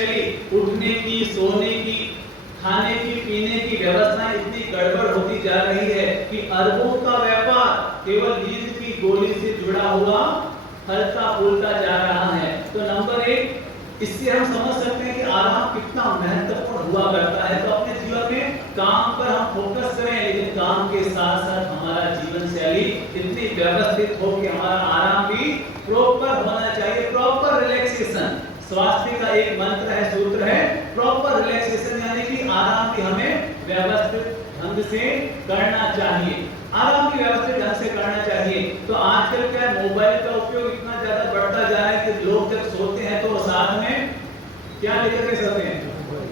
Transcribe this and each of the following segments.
शैली, उठने की, सोने की, खाने की, पीने की व्यवस्था इतनी गड़बड़ होती जा रही है कि अरबों का व्यापार केवल नींद की गोली से जुड़ा हुआ फलता फूलता जा रहा है। तो नंबर एक, इससे हम समझ सकते हैं कि आराम कितना महत्वपूर्ण हुआ करता है। तो अपने जीवन में काम पर हम फोकस करें, लेकिन काम के साथ साथ हमारा जीवन शैली इतनी व्यवस्थित हो कि हमारा आराम भी प्रॉपर होना चाहिए। प्रॉपर रिलैक्सेशन, स्वास्थ्य का एक मंत्र है, सूत्र है, प्रॉपर रिलैक्सेशन, यानी कि आराम की हमें व्यवस्थित ढंग से करना चाहिए। आराम की व्यवस्थित ढंग से करना चाहिए। तो आजकल क्या मोबाइल का उपयोग इतना ज्यादा बढ़ता जा रहा है कि लोग जब सोते हैं तो साथ में क्या लेकर के सोते हैं?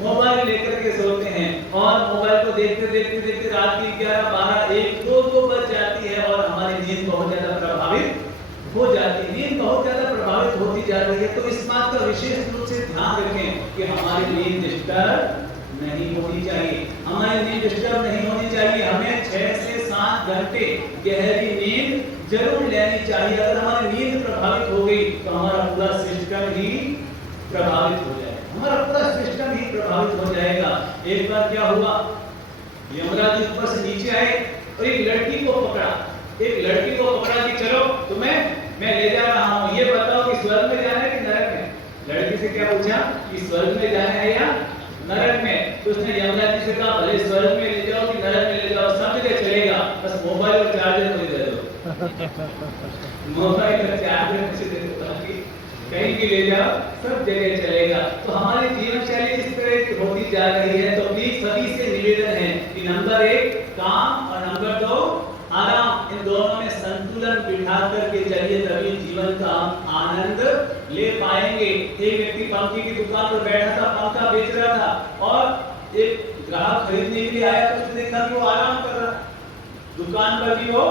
मोबाइल लेकर के सोते हैं, और मोबाइल को देखते देखते देखते रात की 11, 12, 1, 2 बज जाती है और हमारी नींद बहुत ज्यादा प्रभावित हो जाती है। नींद बहुत ज्यादा प्रभावित होती जा रही है। तो इस बात का विशेष रूप से ध्यान रखें कि हमारी नींद डिस्टर्ब नहीं होनी चाहिए। हमारी नींद डिस्टर्ब नहीं होनी चाहिए। हमें 6 से 7 घंटे गहरी नींद जरूर लेनी चाहिए। अगर हमारी नींद प्रभावित हो गई तो हमारा पूरा सिस्टम ही प्रभावित हो जाएगा। हमारा पूरा सिस्टम ही प्रभावित हो जाएगा। एक बार क्या हुआ, यमराज ऊपर से नीचे आए और एक लड़की को पकड़ा। एक लड़की को पकड़ा कि चलो तुम्हें मैं ले जा रहा हूँ, ये बताओ कि स्वर्ग में जाना है कि नरक में? लड़की से क्या पूछा कि स्वर्ग में जाना है या नरक में? तो उसने यमराज जी से कहा भले स्वर्ग में ले जाओ कि नरक में ले जाओ, सब जगह चलेगा, बस मोबाइल और चार्जर मुझे दे दो। मोबाइल और चार्जर मुझे दे दो, ताकि कहीं भी ले जाओ सब जगह चलेगा। तो हमारी जीवन शैली इस तरह की होती जा रही है। तो प्लीज सभी से निवेदन है कि नंबर 1 काम और नंबर 2 आराम, इन दोनों में संतुलन बिठा करके चलिए, तभी जीवन का हम आनंद ले पाएंगे। एक व्यक्ति पंखे की दुकान पर बैठा था, पंखा बेच रहा था, और एक ग्राहक खरीदने के लिए आया तो उसने देखा कि वो आराम कर रहा है, दुकान पर भी वो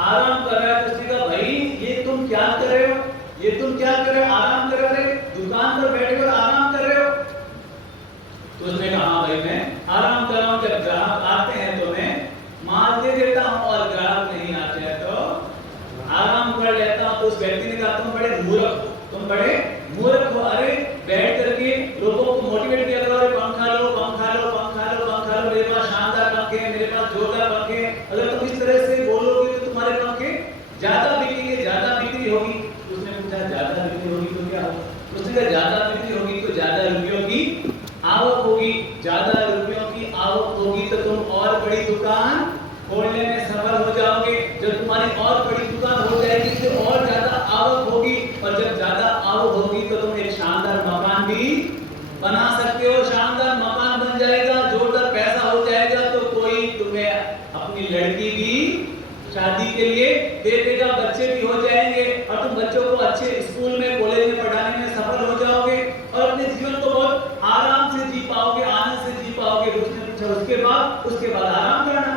आराम कर रहा है। तो उसने कहा भाई ये तुम क्या कर रहे हो, ये तुम क्या कर रहे हो, आराम कर रहे हो, दुकान पर बैठे हो आराम कर रहे हो? तो उसने कहा हाँ भाई मैं आराम कर रहा हूँ, जब ग्राहक आते हैं तो मैं माल दे देता हूँ और ग्राहक नहीं आते हैं तो आराम कर लेता हूँ। तो उस व्यक्ति ने कहा तुम बड़े मूर्ख हो, तुम बड़े मूर्ख हो, अरे बैठ करके लोगों को मोटिवेट किया करो, अरे पंखा लो पंखा लो पंखा लो पंखा लो, मेरे पास शानदार पंखे हैं, मेरे पास जोरदार पंखे हैं। अगर तुम इस तरह से बोलोगे तो तुम्हारे पंखे ज्यादा बिकेंगे, ज्यादा बिक्री होगी। उसने पूछा ज्यादा बिक्री होगी तो क्या होगा? उसने कहा ज्यादा बिक्री होगी तो ज्यादा रुपयों की आवक होगी, ज्यादा रुपयों की आवक होगी तो तुम और बड़ी दुकान खोलने में सफल हो जाओगे। जब तुम्हारी और बड़ी दुकान हो जाएगी तो और ज्यादा आवक होगी, और जब ज्यादा आवक होगी तो तुम एक शानदार मकान भी बना सकते हो। शानदार मकान बन जाएगा, जोरदार पैसा हो जाएगा, तो कोई तुम्हें अपनी लड़की भी शादी के लिए दे देगा, बच्चे भी हो जाएंगे, और तुम बच्चों को अच्छे स्कूल में कॉलेज में पढ़ाने में सफल हो जाओगे और अपने जीवन को बहुत आराम से जी पाओगे, आनंद से जी पाओगे। उसने पूछा उसके बाद आराम करना,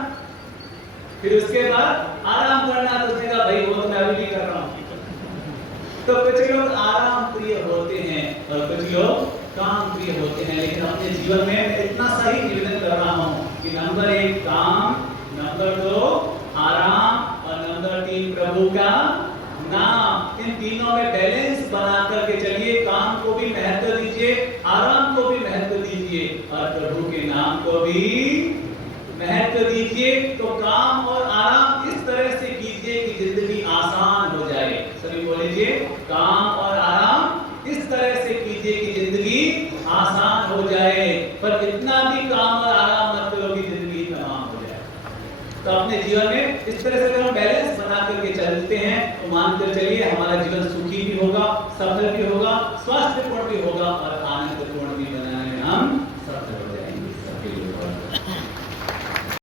फिर उसके बाद आराम करना? तो उसने कहा भाई वो तो मैं अभी भी कर रहा हूँ। तो कुछ लोग आराम प्रिय होते हैं और कुछ लोग काम प्रिय होते हैं, लेकिन अपने जीवन में मैं इतना सही निवेदन कर रहा हूँ कि नंबर 1 काम, नंबर 2 आराम और नंबर 3 प्रभु का नाम। इन तीनों में बैलेंस बना करके चलिए। काम को भी महत्व दीजिए, आराम को भी महत्व दीजिए, और प्रभु के नाम को भी महत्व दीजिए। तो काम और आराम इस तरह से कीजिए कि जिंदगी आसान हो जाए। सभी बोलिए काम और आराम इस तरह से कीजिए कि जिंदगी आसान हो जाए। पर इतना भी काम और आराम मत करो कि जिंदगी तमाम हो जाए। तो अपने जीवन में इस तरह से अगर हम बैलेंस बना करके चलते हैं तो मानकर चलिए हमारा जीवन सुखी भी होगा, सफल भी होगा, स्वास्थ्यपूर्ण भी होगा और आनंद